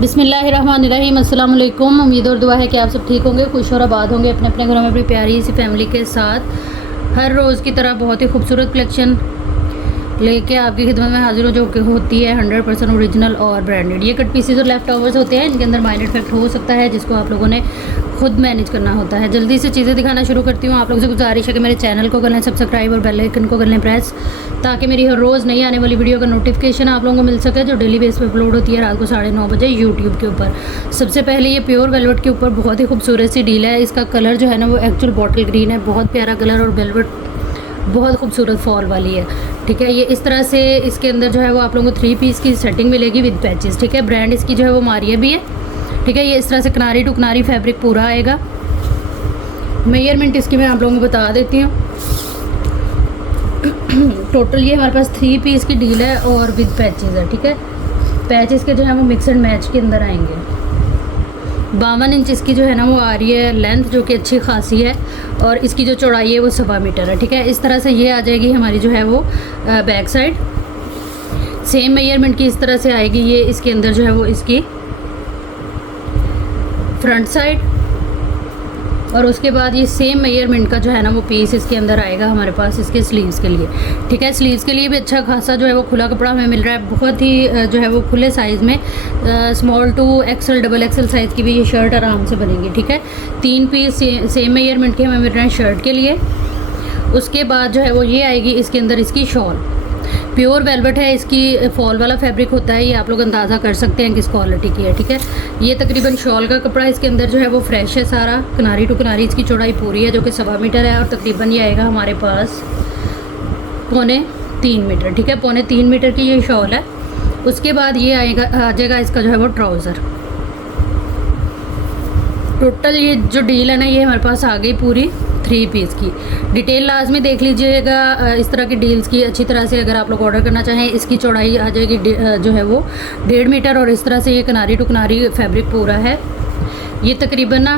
बिस्मिल्लाहिर्रहमानिर्रहीम, अस्सलाम वालेकुम। उम्मीद और दुआ है कि आप सब ठीक होंगे, खुश और आबाद होंगे अपने अपने घरों में अपनी प्यारी सी फैमिली के साथ। हर रोज़ की तरह बहुत ही खूबसूरत कलेक्शन लेके आपकी खिदमत में हाजिर हो, जो कि होती है 100% ओरिजिनल और ब्रांडेड। ये कट पीसेस और लेफ्ट ओवर्स होते हैं, इनके अंदर माइनर इफेक्ट हो सकता है, जिसको आप लोगों ने खुद मैनेज करना होता है। जल्दी से चीज़ें दिखाना शुरू करती हूँ। आप लोगों से गुजारिश है कि मेरे चैनल को कर लें सब्सक्राइब और बेल आइकन को कर लें प्रेस, ताकि मेरी हर रोज़ नई आने वाली वीडियो का नोटिफिकेशन आप लोगों को मिल सके, जो डेली बेस पे अपलोड होती है रात को 9:30 बजे यूट्यूब के ऊपर। सबसे पहले ये प्योर वेलवेट के ऊपर बहुत ही खूबसूरत सी डील है। इसका कलर जो है ना वो एक्चुअल बॉटल ग्रीन है, बहुत प्यारा कलर, और वेलवेट बहुत खूबसूरत फॉल वाली है। ठीक है, ये इस तरह से इसके अंदर जो है वो आप लोगों को 3 पीस की सेटिंग मिलेगी विद पैचेस। ठीक है, ब्रांड इसकी जो है वो मारिया भी है। ठीक है, ये इस तरह से किनारी टू किनारी फैब्रिक पूरा आएगा। मेजरमेंट इसकी मैं आप लोगों को बता देती हूँ। टोटल ये हमारे पास 3 पीस की डील है और विद पैचेस है। ठीक है, पैचेस के जो है वो मिक्स एंड मैच के अंदर आएंगे। 52 इंच इसकी जो है ना वो आ रही है लेंथ, जो कि अच्छी खासी है, और इसकी जो चौड़ाई है वो 1.25 मीटर है। ठीक है, इस तरह से ये आ जाएगी हमारी जो है वो बैक साइड। सेम मेजरमेंट की इस तरह से आएगी ये इसके अंदर जो है वो इसकी फ्रंट साइड, और उसके बाद ये सेम मेजरमेंट का जो है ना वो पीस इसके अंदर आएगा हमारे पास इसके स्लीव्स के लिए। ठीक है, स्लीव्स के लिए भी अच्छा खासा जो है वो खुला कपड़ा हमें मिल रहा है, बहुत ही जो है वो खुले साइज़ में। Small to XL double XL size की भी ये शर्ट आराम से बनेगी। ठीक है, 3 पीस सेम मेजरमेंट के हमें मिल रहे हैं शर्ट के लिए। उसके बाद जो है वो ये आएगी इसके अंदर इसकी शॉल। प्योर वेलवेट है, इसकी फॉल वाला फैब्रिक होता है, ये आप लोग अंदाज़ा कर सकते हैं किस क्वालिटी की है। ठीक है, ये तकरीबन शॉल का कपड़ा इसके अंदर जो है वो फ्रेश है सारा। किनारी टू किनारी इसकी चौड़ाई पूरी है, जो कि 1.25 मीटर है, और तकरीबन ये आएगा हमारे पास 2.25 मीटर। ठीक है, 2.25 मीटर की ये शॉल है। उसके बाद ये आ जाएगा इसका जो है वो ट्राउज़र। टोटल ये जो डील है ना ये हमारे पास आ गई पूरी 3 पीस की। डिटेल लाजमी देख लीजिएगा इस तरह की डील्स की अच्छी तरह से, अगर आप लोग ऑर्डर करना चाहें। इसकी चौड़ाई आ जाएगी जो है वो 1.5 मीटर, और इस तरह से ये किनारी टू किनारी फैब्रिक पूरा है। ये तकरीबन ना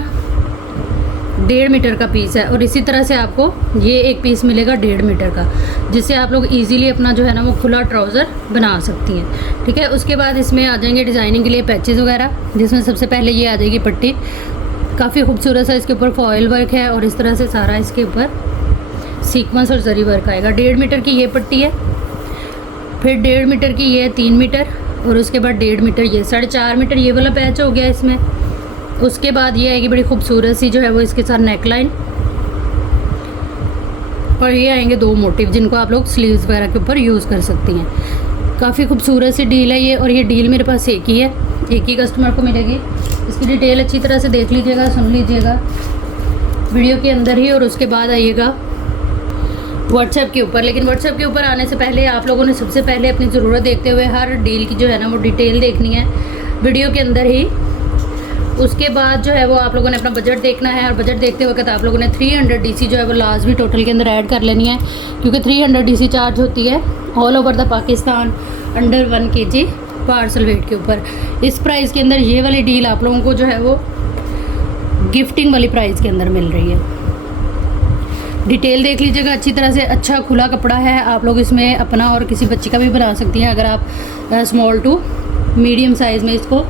1.5 मीटर का पीस है, और इसी तरह से आपको ये एक पीस मिलेगा 1.5 मीटर का, जिससे आप लोग ईज़िली अपना जो है ना वो खुला ट्राउज़र बना सकती हैं। ठीक है, उसके बाद इसमें आ जाएंगे डिज़ाइनिंग के लिए पैचेस वगैरह, जिसमें सबसे पहले ये आ जाएगी पट्टी। काफ़ी खूबसूरत सा इसके ऊपर फॉयल वर्क है, और इस तरह से सारा इसके ऊपर सीक्वेंस और जरी वर्क आएगा। 1.5 मीटर की ये पट्टी है, फिर 1.5 मीटर की ये 3 मीटर, और उसके बाद 1.5 मीटर ये 4.5 मीटर ये वाला पैच हो गया इसमें। उसके बाद ये आएगी बड़ी खूबसूरत सी जो है वो इसके साथ नेक लाइन, और ये आएंगे 2 मोटिव, जिनको आप लोग स्लीव्स वगैरह के ऊपर यूज़ कर सकती हैं। काफ़ी खूबसूरत सी डील है ये, और ये डील मेरे पास एक ही है, एक ही कस्टमर को मिलेगी। इसकी डिटेल अच्छी तरह से देख लीजिएगा, सुन लीजिएगा वीडियो के अंदर ही, और उसके बाद आइएगा व्हाट्सएप के ऊपर। लेकिन व्हाट्सएप के ऊपर आने से पहले आप लोगों ने सबसे पहले अपनी ज़रूरत देखते हुए हर डील की जो है ना वो डिटेल देखनी है वीडियो के अंदर ही। उसके बाद जो है वो आप लोगों ने अपना बजट देखना है, और बजट देखते वक्त आप लोगों ने 300 DC जो है वो लाजमी टोटल के अंदर ऐड कर लेनी है, क्योंकि 300 DC चार्ज होती है all over the Pakistan under 1 kg parcel weight के ऊपर। इस प्राइस के अंदर ये वाली डील आप लोगों को जो है वो गिफ्टिंग वाली प्राइस के अंदर मिल रही है। डिटेल देख लीजिएगा अच्छी तरह से, अच्छा खुला कपड़ा है, आप लोग इसमें अपना और किसी बच्ची का भी बना सकती हैं, अगर आप स्मॉल टू मीडियम साइज़ में इसको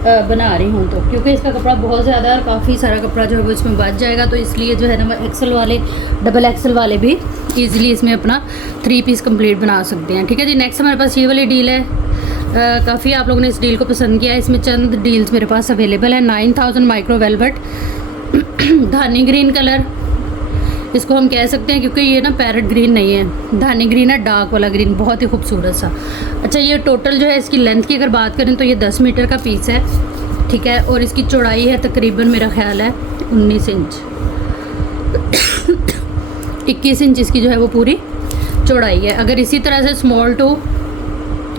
बना रही हूँ तो, क्योंकि इसका कपड़ा बहुत ज़्यादा है और काफ़ी सारा कपड़ा जो है वो इसमें बच जाएगा, तो इसलिए जो है ना एक्सल वाले डबल एक्सल वाले भी ईज़िली इसमें अपना 3 पीस कंप्लीट बना सकते हैं। ठीक है जी, नेक्स्ट हमारे पास ये वाली डील है। काफ़ी आप लोगों ने इस डील को पसंद किया है। इसमें चंद डील्स मेरे पास अवेलेबल है। 9000 माइक्रो वेलवेट धानी ग्रीन कलर इसको हम कह सकते हैं, क्योंकि ये ना पैरेट ग्रीन नहीं है, धानी ग्रीन है, डार्क वाला ग्रीन, बहुत ही खूबसूरत सा। अच्छा, ये टोटल जो है इसकी लेंथ की अगर बात करें तो ये 10 मीटर का पीस है। ठीक है, और इसकी चौड़ाई है तकरीबन मेरा ख्याल है 19 इंच 21 इंच इसकी जो है वो पूरी चौड़ाई है। अगर इसी तरह से स्मॉल टू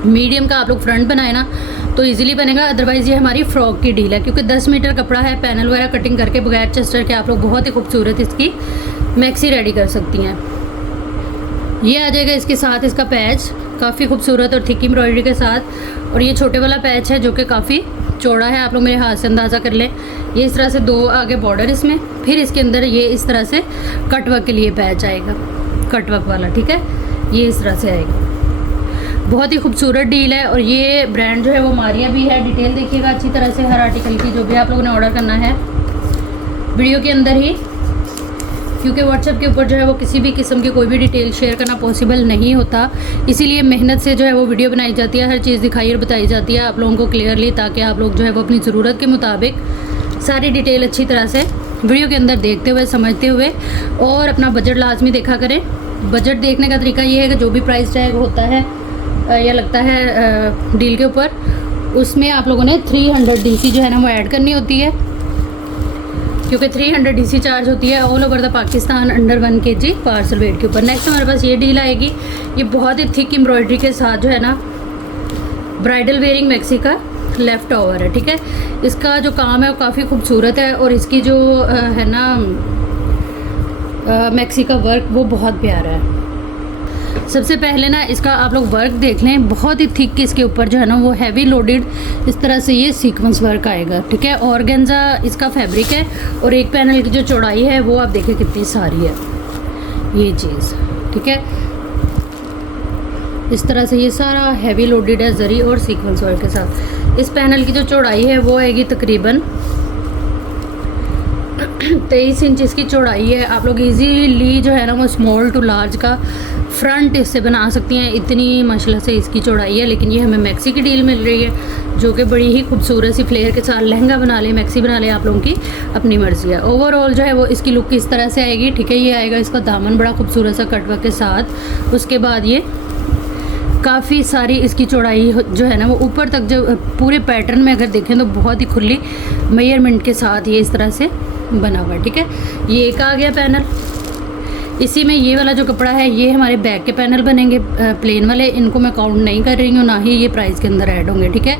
मीडियम का आप लोग फ्रंट बनाए ना तो इजीली बनेगा, अदरवाइज़ ये हमारी फ्रॉक की डील है, क्योंकि 10 मीटर कपड़ा है। पैनल वगैरह कटिंग करके बगैर चेस्टर के आप लोग बहुत ही खूबसूरत इसकी मैक्सी रेडी कर सकती हैं। ये आ जाएगा इसके साथ इसका पैच, काफ़ी खूबसूरत और थिक एम्ब्रॉयडरी के साथ, और ये छोटे वाला पैच है जो कि काफ़ी चौड़ा है, आप लोग मेरे हाथ से अंदाज़ा कर लें। ये इस तरह से 2 आगे बॉर्डर इसमें, फिर इसके अंदर ये इस तरह से कटवर्क के लिए पैच आएगा, कटवर्क वाला। ठीक है, ये इस तरह से आएगा। बहुत ही खूबसूरत डील है। और ये ब्रांड जो है वो मारिया भी है। डिटेल देखिएगा अच्छी तरह से हर आर्टिकल की, जो भी आप लोगों ने ऑर्डर करना है वीडियो के अंदर ही, क्योंकि व्हाट्सएप के ऊपर जो है वो किसी भी किस्म की कोई भी डिटेल शेयर करना पॉसिबल नहीं होता। इसीलिए मेहनत से जो है वो वीडियो बनाई जाती है, हर चीज़ दिखाई और बताई जाती है आप लोगों को क्लियरली, ताकि आप लोग जो है वो अपनी ज़रूरत के मुताबिक सारी डिटेल अच्छी तरह से वीडियो के अंदर देखते हुए, समझते हुए और अपना बजट लाजमी देखा करें। बजट देखने का तरीका ये है कि जो भी प्राइस टैग होता है या लगता है डील के ऊपर, उसमें आप लोगों ने 300 DC जो है ना वो ऐड करनी होती है, क्योंकि 300 DC चार्ज होती है all over the Pakistan under 1 kg parcel weight के ऊपर। नेक्स्ट हमारे पास ये डील आएगी। ये बहुत ही थिक एम्ब्रॉयडरी के साथ जो है ना ब्राइडल वेयरिंग मैक्सी का लेफ़्ट ओवर है, ठीक है। इसका जो काम है वो काफ़ी खूबसूरत है और इसकी जो है ना मैक्सी का वर्क वो बहुत प्यारा है। सबसे पहले ना इसका आप लोग वर्क देख लें, बहुत ही थिक इसके ऊपर जो है ना वो हैवी लोडेड इस तरह से ये सीक्वेंस वर्क आएगा, ठीक है। ऑर्गेन्जा इसका फैब्रिक है और एक पैनल की जो चौड़ाई है वो आप देखिए कितनी सारी है ये चीज़, ठीक है। इस तरह से ये सारा हैवी लोडेड है जरी और सीक्वेंस वर्क के साथ। इस पैनल की जो चौड़ाई है वो आएगी तकरीबन 23 इंच इसकी चौड़ाई है। आप लोग इजीली जो है ना वो स्मॉल टू लार्ज का फ्रंट इससे बना सकती हैं, इतनी माशाल्लाह से इसकी चौड़ाई है। लेकिन ये हमें मैक्सी की डील मिल रही है, जो कि बड़ी ही खूबसूरत सी फ्लेयर के साथ लहंगा बना ले, मैक्सी बना ले, आप लोगों की अपनी मर्ज़ी है। ओवरऑल जो है वो इसकी लुक इस तरह से आएगी, ठीक है। ये आएगा इसका दामन बड़ा खूबसूरत सा कटवर्क के साथ। उसके बाद ये काफ़ी सारी इसकी चौड़ाई जो है ना वो ऊपर तक, जब पूरे पैटर्न में अगर देखें तो बहुत ही खुली मेजरमेंट के साथ ये इस तरह से बना हुआ है, ठीक है। ये एक आ गया पैनल। इसी में ये वाला जो कपड़ा है ये हमारे बैक के पैनल बनेंगे प्लेन वाले, इनको मैं काउंट नहीं कर रही हूँ, ना ही ये प्राइस के अंदर ऐड होंगे, ठीक है।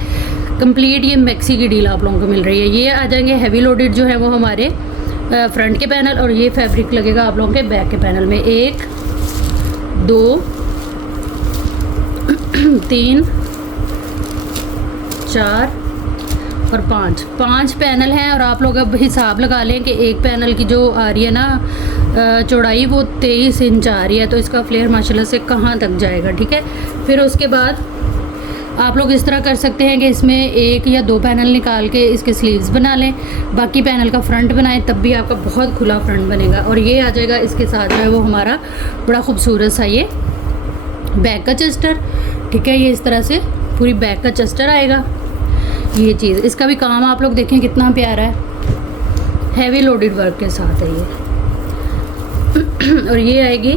कंप्लीट ये मैक्सी की डील आप लोगों को मिल रही है। ये आ जाएंगे हैवी लोडेड जो है वो हमारे फ्रंट के पैनल, और ये फैब्रिक लगेगा आप लोगों के बैक के पैनल में। 1 2 3 4 और 5 पैनल हैं। और आप लोग अब हिसाब लगा लें कि एक पैनल की जो आ रही है ना चौड़ाई वो 23 इंच आ रही है, तो इसका फ्लेयर माशाल्लाह से कहाँ तक जाएगा, ठीक है। फिर उसके बाद आप लोग इस तरह कर सकते हैं कि इसमें 1 या 2 पैनल निकाल के इसके स्लीव्स बना लें, बाकी पैनल का फ्रंट बनाएं, तब भी आपका बहुत खुला फ्रंट बनेगा। और ये आ जाएगा इसके साथ जो है वो हमारा बड़ा खूबसूरत सा ये बैक का चस्टर, ठीक है। ये इस तरह से पूरी बैक का चस्टर आएगा ये चीज़। इसका भी काम आप लोग देखें कितना प्यारा है, हैवी लोडेड वर्क के साथ है ये। और ये आएगी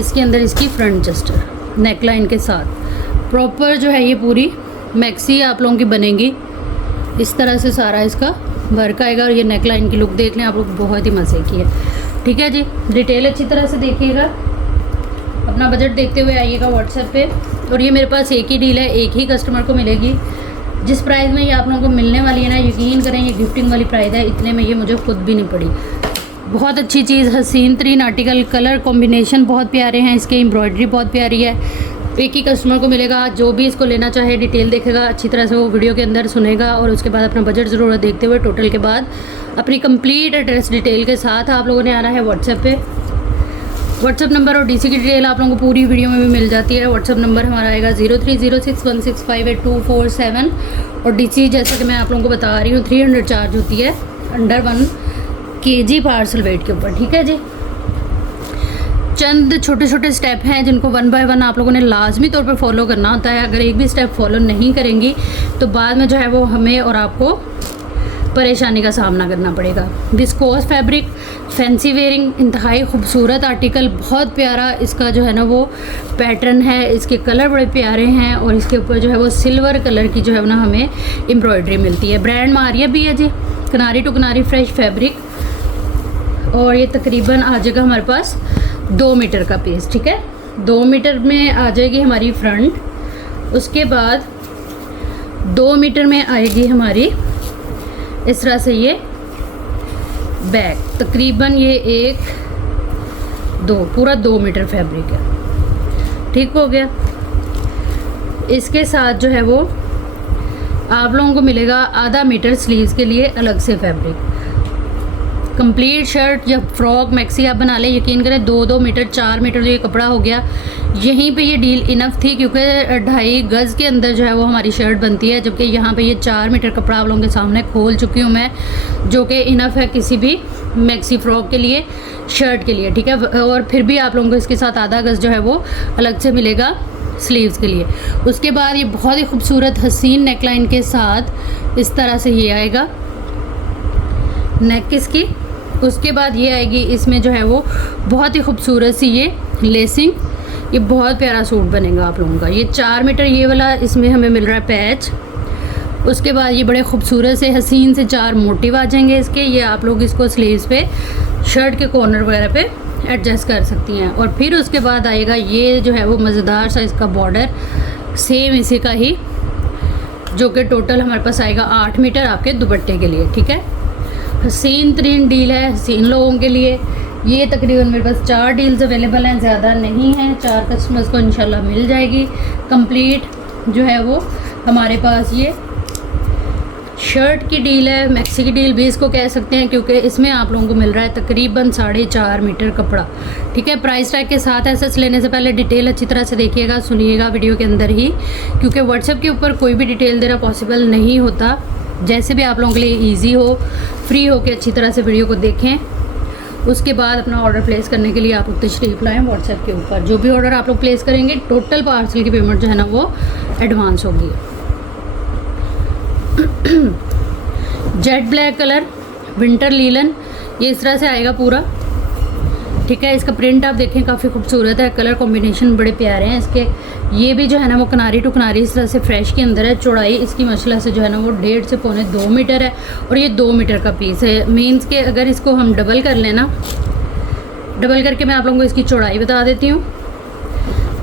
इसके अंदर इसकी फ्रंट चस्टर नेकलाइन के साथ प्रॉपर जो है ये पूरी मैक्सी आप लोगों की बनेगी। इस तरह से सारा इसका वर्क आएगा। और ये नेकलाइन की लुक देख लें आप लोग, बहुत ही मज़े की है, ठीक है जी। डिटेल अच्छी तरह से देखिएगा, अपना बजट देखते हुए आइएगा व्हाट्सएप पे। और ये मेरे पास एक ही डील है, एक ही कस्टमर को मिलेगी। जिस प्राइस में ये आप लोगों को मिलने वाली है ना, यकीन करें ये गिफ्टिंग वाली प्राइस है, इतने में ये मुझे खुद भी नहीं पड़ी। बहुत अच्छी चीज़, हसीन तरीन आर्टिकल, कलर कॉम्बिनेशन बहुत प्यारे हैं इसके, एम्ब्रॉयडरी बहुत प्यारी है। एक ही कस्टमर को मिलेगा, जो भी इसको लेना चाहे डिटेल देखेगा अच्छी तरह से, वो वीडियो के अंदर सुनेगा और उसके बाद अपना बजट ज़रूरत देखते हुए टोटल के बाद अपनी कंप्लीट एड्रेस डिटेल के साथ आप लोगों ने आना है व्हाट्सएप पे। व्हाट्सएप नंबर और डीसी की डिटेल आप लोगों को पूरी वीडियो में भी मिल जाती है। व्हाट्सएप नंबर हमारा आएगा 030616582447 और डीसी जैसा कि मैं आप लोगों को बता रही हूँ 300 चार्ज होती है अंडर 1 kg पार्सल वेट के ऊपर, ठीक है जी। चंद छोटे छोटे स्टेप हैं जिनको 1 बाय 1 आप लोगों ने लाजमी तौर पर फॉलो करना होता है। अगर एक भी स्टेप फॉलो नहीं करेंगी तो बाद में जो है वो हमें और आपको परेशानी का सामना करना पड़ेगा। विस्कोस फैब्रिक, फैंसी वेयरिंग, इंतहाई खूबसूरत आर्टिकल, बहुत प्यारा इसका जो है ना वो पैटर्न है, इसके कलर बड़े प्यारे हैं और इसके ऊपर जो है वो सिल्वर कलर की जो है ना हमें एम्ब्रॉयडरी मिलती है। ब्रांड मारिया भी है जी, किनारी टू किनारी फ्रेश फैब्रिक। और ये तकरीबन आ जाएगा हमारे पास 2 मीटर का पीस, ठीक है। 2 मीटर में आ जाएगी हमारी फ्रंट, उसके बाद 2 मीटर में आएगी हमारी इस तरह से ये बैक। तकरीबन ये 1 2 पूरा 2 मीटर फैब्रिक है, ठीक हो गया। इसके साथ जो है वो आप लोगों को मिलेगा आधा मीटर स्लीव्स के लिए अलग से फैब्रिक। कंप्लीट शर्ट या फ्रॉक मैक्सी आप बना लें, यकीन करें 2-2 मीटर 4 मीटर जो ये कपड़ा हो गया, यहीं पे ये डील इनफ थी क्योंकि 2.5 गज़ के अंदर जो है वो हमारी शर्ट बनती है, जबकि यहाँ पे ये 4 मीटर कपड़ा आप लोगों के सामने खोल चुकी हूँ मैं, जो कि इनफ है किसी भी मैक्सी फ्रॉक के लिए, शर्ट के लिए, ठीक है। और फिर भी आप लोगों को इसके साथ आधा गज़ जो है वो अलग से मिलेगा स्लीव्स के लिए। उसके बाद ये बहुत ही खूबसूरत हसीन नेकलाइन के साथ इस तरह से ये आएगा नेक इसकी। उसके बाद ये आएगी इसमें जो है वो बहुत ही खूबसूरत सी ये लेसिंग, ये बहुत प्यारा सूट बनेगा आप लोगों का। ये 4 मीटर ये वाला इसमें हमें मिल रहा है पैच। उसके बाद ये बड़े खूबसूरत से हसीन से 4 मोटिव आ जाएंगे इसके, ये आप लोग इसको स्लीव्स पे शर्ट के कॉर्नर वगैरह पे एडजस्ट कर सकती हैं। और फिर उसके बाद आएगा ये जो है वो मज़ेदार सा इसका बॉर्डर, सेम इसी का ही, जो कि टोटल हमारे पास आएगा 8 मीटर आपके दुपट्टे के लिए, ठीक है। हसीन तरीन डील है हसीन लोगों के लिए। ये तकरीबन मेरे पास 4 डील्स अवेलेबल हैं, ज़्यादा नहीं हैं, 4 कस्टमर्स को इंशाल्लाह मिल जाएगी। कंप्लीट जो है वो हमारे पास ये शर्ट की डील है, मैक्सी की डील भी इसको कह सकते हैं, क्योंकि इसमें आप लोगों को मिल रहा है तकरीबन 4.5 मीटर कपड़ा, ठीक है। प्राइस टैग के साथ एसेस लेने से पहले डिटेल अच्छी तरह से देखिएगा, सुनिएगा वीडियो के अंदर ही, क्योंकि व्हाट्सएप के ऊपर कोई भी डिटेल देना पॉसिबल नहीं होता। जैसे भी आप लोगों के लिए ईजी हो, फ्री हो के अच्छी तरह से वीडियो को देखें, उसके बाद अपना ऑर्डर प्लेस करने के लिए आप तशरीफ़ लाएँ व्हाट्सएप के ऊपर। जो भी ऑर्डर आप लोग प्लेस करेंगे टोटल पार्सल की पेमेंट जो है ना वो एडवांस होगी। Jet black colour winter linen, ये इस तरह से आएगा पूरा, ठीक है। इसका प्रिंट आप देखें काफ़ी खूबसूरत है, कलर कॉम्बिनेशन बड़े प्यारे हैं इसके। ये भी जो है ना वो किनारी टू किनारी इस तरह से फ्रेश के अंदर है। चौड़ाई इसकी माशाल्लाह से जो है ना वो 1.5 से 2.25 मीटर है, और ये 2 मीटर का पीस है। मीन्स के अगर इसको हम डबल कर लेना, डबल करके मैं आप लोगों को इसकी चौड़ाई बता देती हूँ,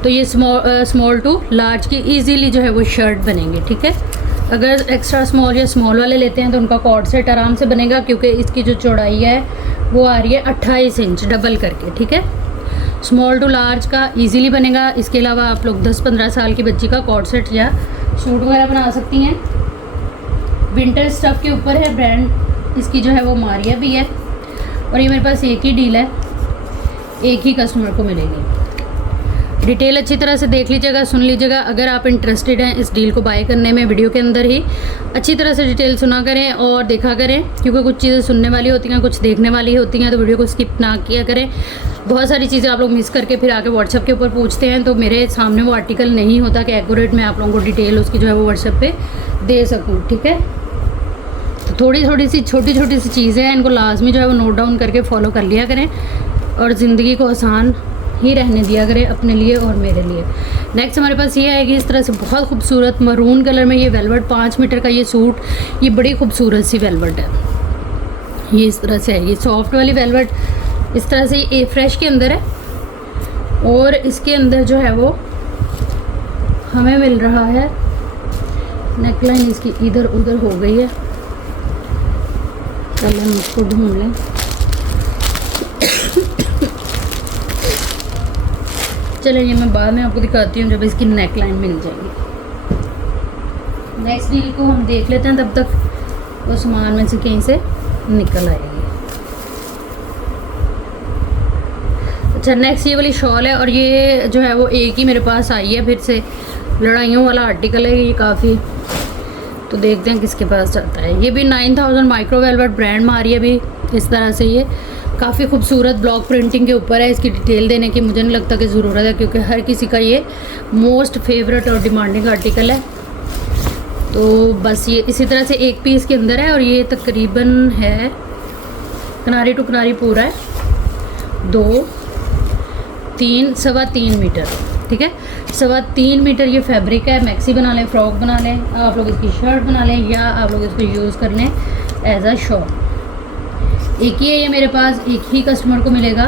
तो ये स्मॉल टू लार्ज की ईजीली जो है वो शर्ट बनेंगे, ठीक है। अगर एक्स्ट्रा स्मॉल या स्मॉल वाले लेते हैं तो उनका कॉर्ड सेट आराम से बनेगा, क्योंकि इसकी जो चौड़ाई है वो आ रही है 28 इंच डबल करके, ठीक है। स्मॉल टू लार्ज का इजीली बनेगा। इसके अलावा आप लोग 10-15 साल की बच्ची का कॉर्ड सेट या सूट वगैरह बना सकती हैं। विंटर स्टफ़ के ऊपर है, ब्रांड इसकी जो है वो मारिया भी है, और ये मेरे पास एक ही डील है, एक ही कस्टमर को मिलेगी। डिटेल अच्छी तरह से देख लीजिएगा, सुन लीजिएगा। अगर आप इंटरेस्टेड हैं इस डील को बाय करने में, वीडियो के अंदर ही अच्छी तरह से डिटेल सुना करें और देखा करें, क्योंकि कुछ चीज़ें सुनने वाली होती हैं, कुछ देखने वाली होती हैं, तो वीडियो को स्किप ना किया करें। बहुत सारी चीज़ें आप लोग मिस करके फिर आके व्हाट्सएप के ऊपर पूछते हैं, तो मेरे सामने वो आर्टिकल नहीं होता कि एक्यूरेट मैं आप लोगों को डिटेल उसकी जो है वो व्हाट्सएप पर दे सकूँ, ठीक है। तो थोड़ी थोड़ी सी छोटी छोटी सी चीज़ें हैं, इनको लाजमी जो है वो नोट डाउन करके फॉलो कर लिया करें, और ज़िंदगी को आसान ही रहने दिया करें अपने लिए और मेरे लिए। नेक्स्ट हमारे पास ये आएगी इस तरह से बहुत खूबसूरत मरून कलर में, ये वेलवेट 5 मीटर का ये सूट, ये बड़ी खूबसूरत सी वेलवेट है, ये इस तरह से है, ये सॉफ्ट वाली वेलवेट इस तरह से ये फ्रेश के अंदर है, और इसके अंदर जो है वो हमें मिल रहा है, नेकलाइन इसकी इधर उधर हो गई है, पहले हम इसको ढूंढ लें। चलिए ये मैं बाद में आपको दिखाती हूँ जब इसकी नेकलाइन मिल जाएगी। नेक्स्ट डील को हम देख लेते हैं, तब तक वो सामान में से कहीं से निकल आएगी। अच्छा, नेक्स्ट ये वाली शॉल है, और ये जो है वो एक ही मेरे पास आई है, फिर से लड़ाइयों वाला आर्टिकल है ये काफ़ी, तो देखते हैं किसके पास जाता है। ये भी 9000 माइक्रो वेलवेट ब्रांड मारी है भी इस तरह से, ये काफ़ी खूबसूरत ब्लॉक प्रिंटिंग के ऊपर है। इसकी डिटेल देने की मुझे नहीं लगता कि ज़रूरत है, क्योंकि हर किसी का ये मोस्ट फेवरेट और डिमांडिंग आर्टिकल है। तो बस ये इसी तरह से एक पीस के अंदर है, और ये तकरीबन है किनारी टू किनारी पूरा है, 2, 3, 3.25 मीटर, ठीक है। 3.25 मीटर ये फैब्रिक है। मैक्सी बना लें, फ्रॉक बना लें, आप लोग इसकी शर्ट बना लें, या आप लोग इसको यूज़ कर लें एज अ शॉल। एक ही है ये मेरे पास, एक ही कस्टमर को मिलेगा।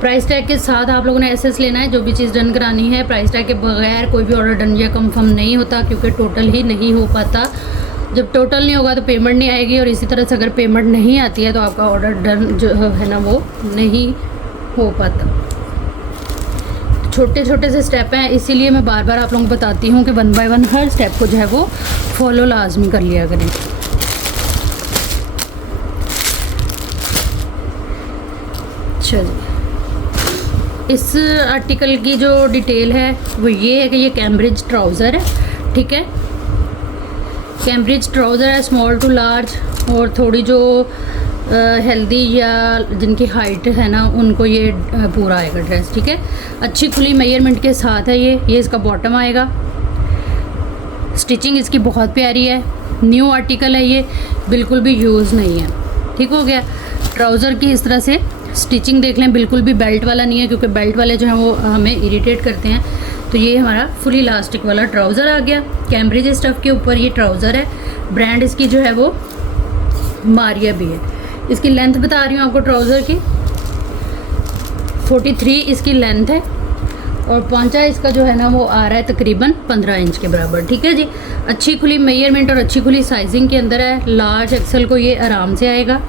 प्राइस टैग के साथ आप लोगों ने एसेस लेना है, जो भी चीज़ डन करानी है। प्राइस टैग के बगैर कोई भी ऑर्डर डन या कंफर्म नहीं होता, क्योंकि टोटल ही नहीं हो पाता। जब टोटल नहीं होगा तो पेमेंट नहीं आएगी, और इसी तरह से अगर पेमेंट नहीं आती है तो आपका ऑर्डर डन जो है ना वो नहीं हो पाता। छोटे छोटे से स्टेप हैं, इसीलिए मैं बार बार आप लोगों को बताती हूँ कि 1 बाय 1 हर स्टेप को जो है वो फॉलो लाजमी कर लिया करें। अच्छा जी, इस आर्टिकल की जो डिटेल है वो ये है कि ये कैम्ब्रिज ट्राउज़र है, ठीक है। कैम्ब्रिज ट्राउज़र है, स्मॉल टू लार्ज, और थोड़ी जो हेल्दी या जिनकी हाइट है ना उनको ये पूरा आएगा ड्रेस, ठीक है। अच्छी खुली मेजरमेंट के साथ है ये इसका बॉटम आएगा। स्टिचिंग इसकी बहुत प्यारी है, न्यू आर्टिकल है ये, बिल्कुल भी यूज़ नहीं है, ठीक हो गया। ट्राउज़र की इस तरह से स्टिचिंग देख लें, बिल्कुल भी बेल्ट वाला नहीं है, क्योंकि बेल्ट वाले जो हैं वो हमें इरिटेट करते हैं। तो ये हमारा फुली इलास्टिक वाला ट्राउज़र आ गया, कैम्ब्रिज स्टफ़ के ऊपर ये ट्राउज़र है। ब्रांड इसकी जो है वो मारिया भी है। इसकी लेंथ बता रही हूँ आपको ट्राउज़र की, 43 इसकी लेंथ है, और पहुंचा इसका जो है ना वो आ रहा है तकरीबन 15 इंच के बराबर, ठीक है जी। अच्छी खुली मेजरमेंट और अच्छी खुली साइजिंग के अंदर है। लार्ज एक्सेल को ये आराम से आएगा।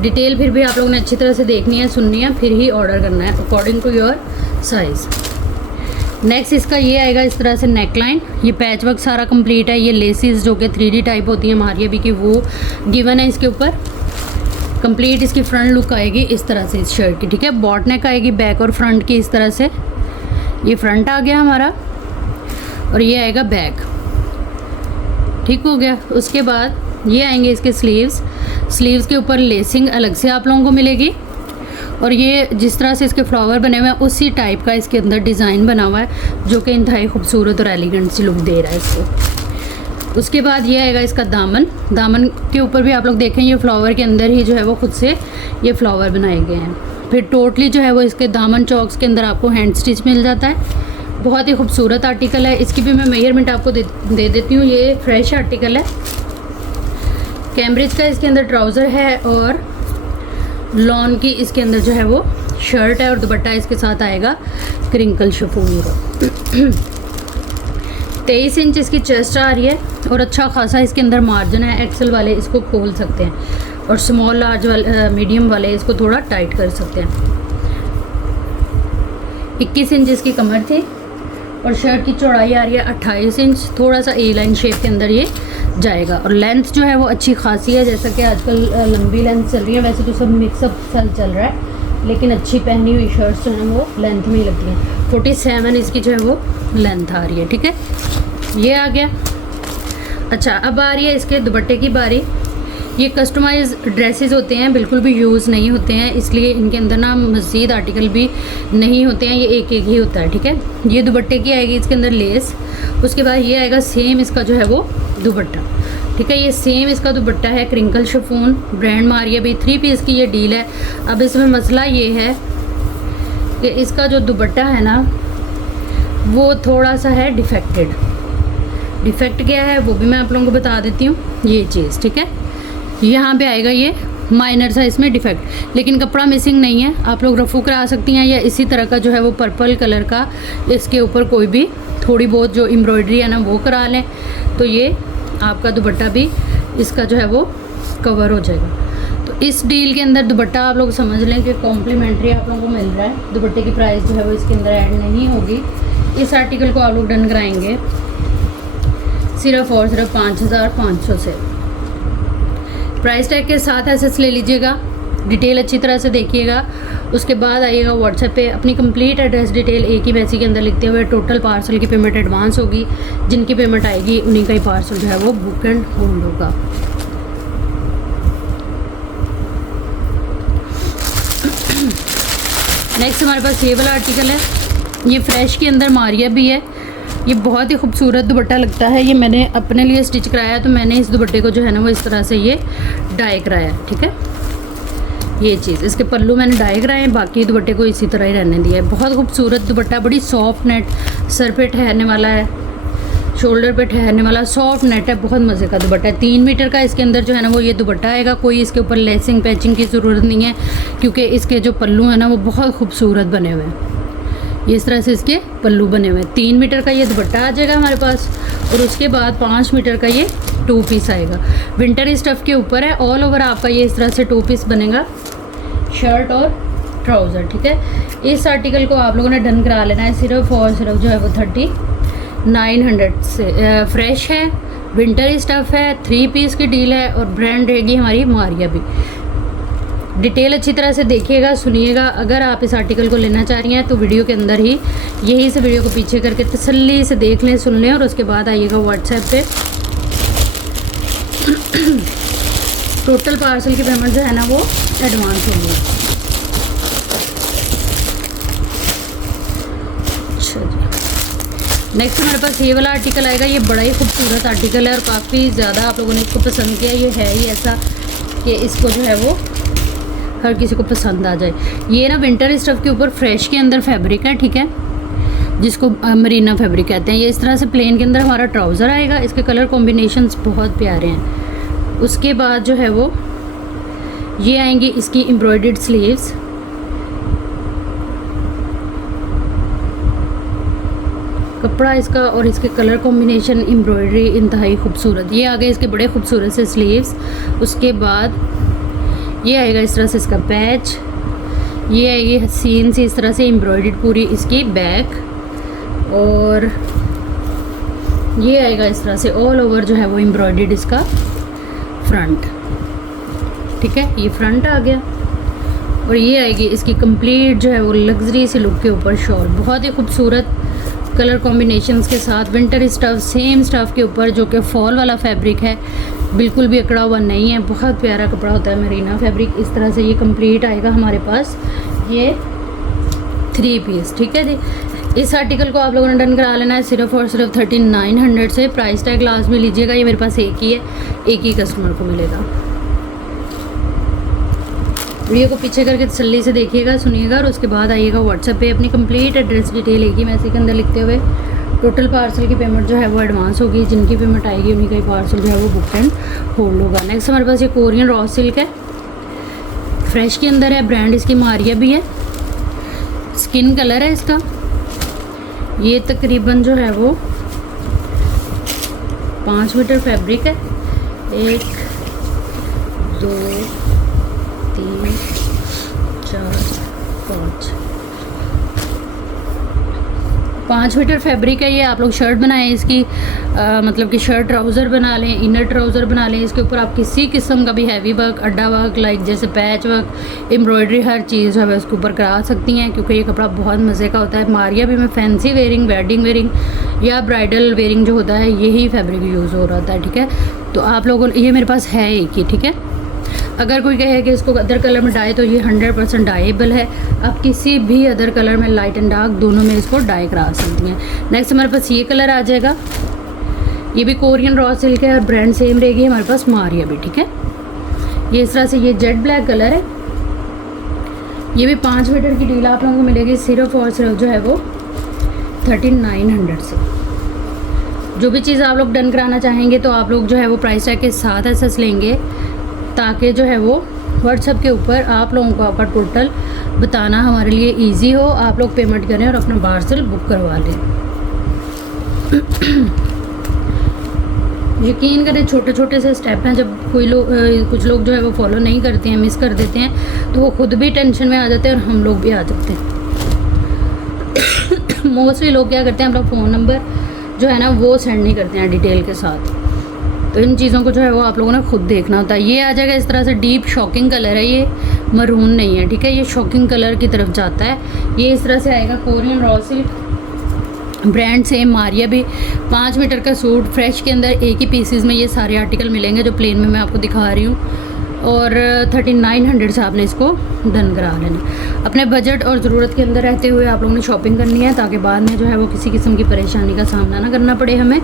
डिटेल फिर भी आप लोगों ने अच्छी तरह से देखनी है, सुननी है, फिर ही ऑर्डर करना है according to your size. Next इसका ये आएगा इस तरह से नेक लाइन, ये पैच वर्क सारा कंप्लीट है। ये लेसिस जो कि 3D टाइप होती हैं मारिया भी की, वो गिवन है इसके ऊपर। कंप्लीट इसकी फ्रंट लुक आएगी इस तरह से इस शर्ट की, ठीक है। बॉट नेक आएगी बैक और फ्रंट की इस तरह से। ये फ्रंट आ गया हमारा, और ये आएगा बैक, ठीक हो गया। उसके बाद ये आएंगे इसके स्लीव्स के ऊपर लेसिंग अलग से आप लोगों को मिलेगी, और ये जिस तरह से इसके फ्लावर बने हुए हैं उसी टाइप का इसके अंदर डिज़ाइन बना हुआ है, जो कि इंतहाई खूबसूरत और एलिगेंट सी लुक दे रहा है इसको। उसके बाद ये आएगा इसका दामन के ऊपर भी आप लोग देखें, ये फ्लावर के अंदर ही जो है वो खुद से ये फ्लावर बनाए गए हैं। फिर टोटली जो है वो इसके दामन चौक्स के अंदर आपको हैंड स्टिच मिल जाता है। बहुत ही खूबसूरत आर्टिकल है। इसकी भी मैं मेजरमेंट आपको दे देती हूँ। ये फ्रेश आर्टिकल है, कैम्ब्रिज का इसके अंदर ट्राउज़र है, और लॉन की इसके अंदर जो है वो शर्ट है, और दुपट्टा इसके साथ आएगा क्रिंकल शिफॉन का। 23 इंच इसकी चेस्ट आ रही है, और अच्छा खासा इसके अंदर मार्जिन है। एक्सेल वाले इसको खोल सकते हैं, और स्मॉल लार्ज वाले मीडियम वाले इसको थोड़ा टाइट कर सकते हैं। 21 इंच इसकी कमर थी, और शर्ट की चौड़ाई आ रही है 28 इंच। थोड़ा सा ए लाइन शेप के अंदर ये जाएगा, और लेंथ जो है वो अच्छी खासी है, जैसा कि आजकल लंबी लेंथ चल रही है। वैसे तो सब मिक्सअप चल रहा है, लेकिन अच्छी पहनी हुई शर्ट्स जो हैं वो लेंथ में ही लगती हैं। 47 इसकी जो है वो लेंथ आ रही है, ठीक है। ये आ गया। अच्छा, अब आ रही है इसके दुपट्टे की बारी। ये कस्टमाइज ड्रेसेस होते हैं, बिल्कुल भी यूज़ नहीं होते हैं, इसलिए इनके अंदर ना मज़ीद आर्टिकल भी नहीं होते हैं, ये एक ही होता है, ठीक है। ये दुपट्टे की आएगी इसके अंदर लेस। उसके बाद ये आएगा सेम इसका जो है वो दुपट्टा, ठीक है। ये सेम इसका दुपट्टा है, क्रिंकल शिफॉन, ब्रांड मारिया भी। 3 पीस की ये डील है। अब इसमें मसला ये है कि इसका जो दुपट्टा है ना वो थोड़ा सा है डिफेक्टेड। डिफेक्ट क्या है वो भी मैं आप लोगों को बता देती हूँ। ये चीज़, ठीक है, यहाँ पे आएगा ये माइनर सा इसमें डिफेक्ट, लेकिन कपड़ा मिसिंग नहीं है। आप लोग रफू करा सकती हैं, या इसी तरह का जो है वो पर्पल कलर का इसके ऊपर कोई भी थोड़ी बहुत जो एम्ब्रॉयडरी है ना वो करा लें, तो ये आपका दुपट्टा भी इसका जो है वो कवर हो जाएगा। तो इस डील के अंदर दुपट्टा आप लोग समझ लें कि कॉम्प्लीमेंट्री आप लोगों को मिल रहा है। दुपट्टे की प्राइस जो है वो इसके अंदर ऐड नहीं होगी। इस आर्टिकल को आप लोग डन कराएंगे सिर्फ और सिर्फ 5500 से। प्राइस टैग के साथ एसेस ले लीजिएगा, डिटेल अच्छी तरह से देखिएगा। उसके बाद आइएगा व्हाट्सएप पे, अपनी कंप्लीट एड्रेस डिटेल एक ही मैसेज के अंदर लिखते हुए टोटल पार्सल की पेमेंट एडवांस होगी। जिनकी पेमेंट आएगी उन्हीं का ही पार्सल जो है वो बुक एंड होल्ड होगा। नेक्स्ट हमारे पास ये वाला आर्टिकल है, ये फ्रेश के अंदर मारिया भी है। ये बहुत ही खूबसूरत दुपट्टा लगता है। ये मैंने अपने लिए स्टिच कराया, तो मैंने इस दुपट्टे को जो है ना वो इस तरह से ये डाई कराया, ठीक है। ये चीज़, इसके पल्लू मैंने डाई कराए हैं, बाकी दुपट्टे को इसी तरह ही रहने दिया है। बहुत खूबसूरत दुपट्टा, बड़ी सॉफ्ट नेट, सर पे ठहरने वाला है, शोल्डर पे ठहरने वाला सॉफ्ट नेट है, बहुत मज़े का दुपट्टा है। 3 मीटर का इसके अंदर जो है ना वो ये दुपट्टा आएगा। कोई इसके ऊपर लेसिंग पैचिंग की ज़रूरत नहीं है, क्योंकि इसके जो पल्लू हैं ना वो बहुत खूबसूरत बने हुए हैं। ये इस तरह से इसके पल्लू बने हुए हैं। 3 मीटर का ये दुपट्टा आ जाएगा हमारे पास, और उसके बाद 5 मीटर का ये 2 पीस आएगा। विंटर स्टफ़ के ऊपर है, ऑल ओवर आपका ये इस तरह से 2 पीस बनेगा, शर्ट और ट्राउज़र, ठीक है। इस आर्टिकल को आप लोगों ने डन करा लेना है सिर्फ और सिर्फ जो है वो 3900 से। फ्रेश है, विंटर स्टफ़ है, 3 पीस की डील है, और ब्रांड रहेगी हमारी मारिया भी। डिटेल अच्छी तरह से देखिएगा, सुनिएगा। अगर आप इस आर्टिकल को लेना चाह रही हैं तो वीडियो के अंदर ही यही से वीडियो को पीछे करके तसल्ली से देख लें, सुन लें, और उसके बाद आइएगा व्हाट्सएप पे। टोटल पार्सल की पेमेंट जो है ना वो एडवांस होगी। अच्छा जी, नेक्स्ट हमारे पास ये वाला आर्टिकल आएगा। ये बड़ा ही खूबसूरत आर्टिकल है और काफ़ी ज़्यादा आप लोगों ने इसको पसंद किया। ये है ही ऐसा कि इसको जो है वो हर किसी को पसंद आ जाए। ये ना विंटर स्टफ़ के ऊपर फ्रेश के अंदर फैब्रिक है, ठीक है, जिसको मरीना फैब्रिक कहते हैं। ये इस तरह से प्लेन के अंदर हमारा ट्राउज़र आएगा। इसके कलर कॉम्बिनेशंस बहुत प्यारे हैं। उसके बाद जो है वो ये आएंगी इसकी एम्ब्रॉयडर्ड स्लीव्स। कपड़ा इसका और इसके कलर कॉम्बिनेशन, एम्ब्रॉयडरी इंतहाई खूबसूरत। ये आ गए इसके बड़े खूबसूरत से स्लीव्स। उसके बाद ये आएगा इस तरह से इसका पैच। ये आएगी हसीन सी इस तरह से एम्ब्रॉयडर्ड पूरी इसकी बैक, और ये आएगा इस तरह से ऑल ओवर जो है वो एम्ब्रॉयडर्ड इसका फ्रंट, ठीक है। ये फ्रंट आ गया। और ये आएगी इसकी कंप्लीट जो है वो लग्जरी से लुक के ऊपर शॉल। बहुत ही खूबसूरत कलर कॉम्बिनेशंस के साथ विंटर स्टफ़, सेम स्टफ़ के ऊपर जो कि फॉल वाला फैब्रिक है, बिल्कुल भी अकड़ा हुआ नहीं है। बहुत प्यारा कपड़ा होता है मरीना फैब्रिक। इस तरह से ये कंप्लीट आएगा हमारे पास ये 3 पीस, ठीक है जी। इस आर्टिकल को आप लोगों ने डन करा लेना है सिर्फ और सिर्फ 3900 से। प्राइस टैग लास्ट में लीजिएगा। ये मेरे पास एक ही है, एक ही कस्टमर को मिलेगा। वीडियो को पीछे करके तसल्ली से देखिएगा, सुनिएगा, और उसके बाद आइएगा व्हाट्सएप पे अपनी कंप्लीट एड्रेस डिटेल एक ही मैसेज के अंदर लिखते हुए। टोटल पार्सल की पेमेंट जो है वो एडवांस होगी। जिनकी पेमेंट आएगी उन्हीं का ही पार्सल जो है वो बुक एंड होल्ड होगा। नेक्स्ट हमारे पास ये कोरियन रॉ सिल्क है, फ्रेश के अंदर है। ब्रांड इसकी मारिया भी है। स्किन कलर है इसका। ये तकरीबन जो है वो 5 मीटर फैब्रिक है। 1 2 3 4 5 मीटर फैब्रिक है। ये आप लोग शर्ट बनाएं इसकी, मतलब कि शर्ट ट्राउज़र बना लें, इनर ट्राउज़र बना लें। इसके ऊपर आप किसी किस्म का भी हैवी वर्क, अड्डा वर्क, लाइक जैसे पैच वर्क, एम्ब्रॉयडरी, हर चीज़ है उसके ऊपर करा सकती हैं, क्योंकि ये कपड़ा बहुत मज़े का होता है। मारिया भी में फैंसी वेयरिंग, वेडिंग वेयरिंग या ब्राइडल वेयरिंग जो होता है यही फैब्रिक यूज़ हो रहा है, ठीक है। तो आप लोगों, ये मेरे पास है एक ही, ठीक है। अगर कोई कहे कि इसको अदर कलर में डाई, तो ये 100% डाइएबल है। आप किसी भी अदर कलर में, लाइट एंड डार्क दोनों में इसको डाई करा सकती हैं। नेक्स्ट हमारे पास ये कलर आ जाएगा। ये भी कोरियन रॉ सिल्क है और ब्रांड सेम रहेगी हमारे पास मारिया भी, ठीक है। ये इस तरह से ये जेट ब्लैक कलर है। ये भी 5 मीटर की डील आप लोगों को मिलेगी सिर्फ और सिर्फ जो है वो 3900 से। जो भी चीज़ आप लोग डन कराना चाहेंगे तो आप लोग जो है वो प्राइस टैग के साथ एसएस लेंगे, ताकि जो है वो व्हाट्सएप के ऊपर आप लोगों को आपका टोटल बताना हमारे लिए इजी हो। आप लोग पेमेंट करें और अपना पार्सल बुक करवा लें। यकीन करें, छोटे छोटे से स्टेप हैं। जब कोई लोग, कुछ लोग जो है वो फॉलो नहीं करते हैं, मिस कर देते हैं, तो वो खुद भी टेंशन में आ जाते हैं और हम लोग भी आ जाते हैं। मोस्टली लोग क्या करते हैं, अपना फ़ोन नंबर जो है ना वो सेंड नहीं करते हैं डिटेल के साथ। तो इन चीज़ों को जो है वो आप लोगों ने खुद देखना होता है। ये आ जाएगा इस तरह से डीप शॉकिंग कलर है, ये मरून नहीं है, ठीक है। ये शॉकिंग कलर की तरफ जाता है। ये इस तरह से आएगा Korean raw silk, brand same Maria भी। 5 मीटर का सूट फ्रेश के अंदर एक ही पीसीज में ये सारे आर्टिकल मिलेंगे जो प्लेन में मैं आपको दिखा रही हूँ। और 3900 से आपने इसको डन करा लेना। अपने बजट और ज़रूरत के अंदर रहते हुए आप लोगों ने शॉपिंग करनी है, ताकि बाद में जो है वो किसी किस्म की परेशानी का सामना ना करना पड़े हमें।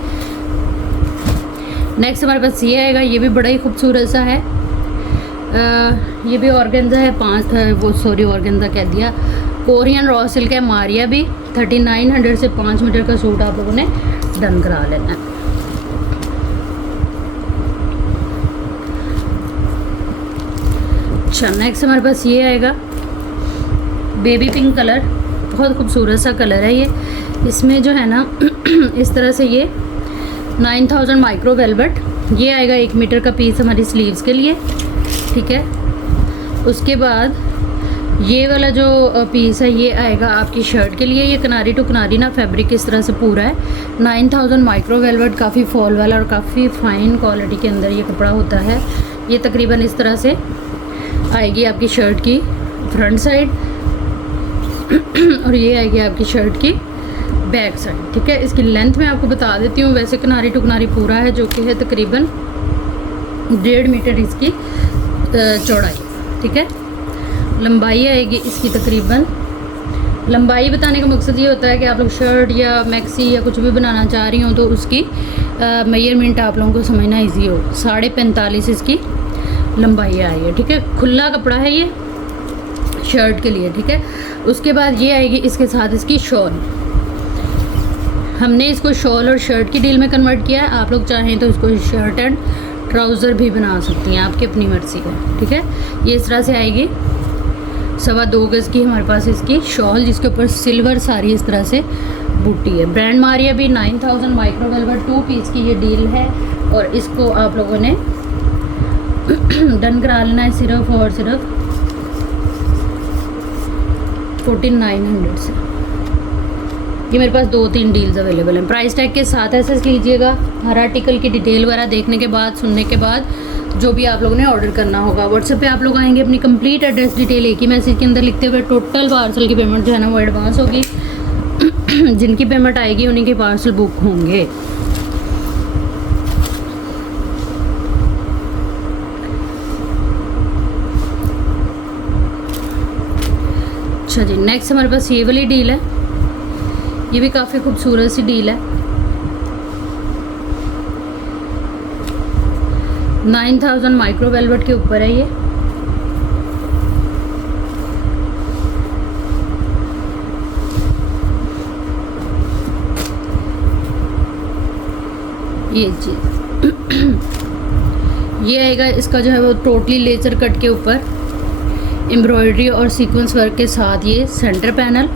नेक्स्ट हमारे पास ये आएगा। ये भी बड़ा ही खूबसूरत सा है। ये भी ऑर्गेन्जा है। ऑर्गेन्जा कह दिया, कोरियन रॉ सिल्क है, मारिया भी। 3900 से 5 मीटर का सूट आप लोगों ने डन करा लेना है। अच्छा, नेक्स्ट हमारे पास ये आएगा बेबी पिंक कलर। बहुत खूबसूरत सा कलर है ये। इसमें जो है ना इस तरह से ये 9000 माइक्रो वेलवेट। ये आएगा 1 मीटर का पीस हमारी स्लीव्स के लिए, ठीक है। उसके बाद ये वाला जो पीस है ये आएगा आपकी शर्ट के लिए। ये किनारी टू किनारी ना फैब्रिक इस तरह से पूरा है। 9000 माइक्रो वेलवेट, काफ़ी फॉल वाला और काफ़ी फ़ाइन क्वालिटी के अंदर ये कपड़ा होता है। ये तकरीबन इस तरह से आएगी आपकी शर्ट की फ्रंट साइड और ये आएगी आपकी शर्ट की बैक साइड। ठीक है, इसकी लेंथ मैं आपको बता देती हूँ। वैसे किनारी टू किनारी पूरा है, जो कि है तकरीबन 1.5 मीटर इसकी चौड़ाई। ठीक है, लंबाई आएगी इसकी तकरीबन, लंबाई बताने का मकसद ये होता है कि आप लोग शर्ट या मैक्सी या कुछ भी बनाना चाह रही हो तो उसकी मेजरमेंट आप लोगों को समझना इजी हो। 45.5 इसकी लंबाई आई है। ठीक है, खुला कपड़ा है ये शर्ट के लिए। ठीक है, उसके बाद ये आएगी इसके साथ इसकी शॉल। हमने इसको शॉल और शर्ट की डील में कन्वर्ट किया है। आप लोग चाहें तो इसको शर्ट एंड ट्राउज़र भी बना सकती हैं, आपकी अपनी मर्ज़ी है। ठीक है, ये इस तरह से आएगी। 2.25 गज़ की हमारे पास इसकी शॉल, जिसके ऊपर सिल्वर सारी इस तरह से बूटी है। ब्रांड मारिया भी 9000 माइक्रो वेलवेट 2 पीस की ये डील है और इसको आप लोगों ने डन करा लेना है सिर्फ और सिर्फ 4900 से। ये मेरे पास 2-3 डील्स अवेलेबल हैं। प्राइस टैग के साथ ऐसे लीजिएगा। हर आर्टिकल की डिटेल वगैरह देखने के बाद, सुनने के बाद जो भी आप लोगों ने ऑर्डर करना होगा, व्हाट्सएप पे आप लोग आएंगे, अपनी कंप्लीट एड्रेस डिटेल एक ही मैसेज के अंदर लिखते हुए टोटल पार्सल की पेमेंट जो है ना वो एडवांस होगी। जिनकी पेमेंट आएगी उन्हीं के पार्सल बुक होंगे। अच्छा जी, नेक्स्ट हमारे पास ये वाली डील है। ये भी काफ़ी खूबसूरत सी डील है। 9000 माइक्रो वेलवेट के ऊपर है ये चीज़। ये आएगा इसका जो है वो टोटली लेजर कट के ऊपर एम्ब्रॉयडरी और सीक्वेंस वर्क के साथ ये सेंटर पैनल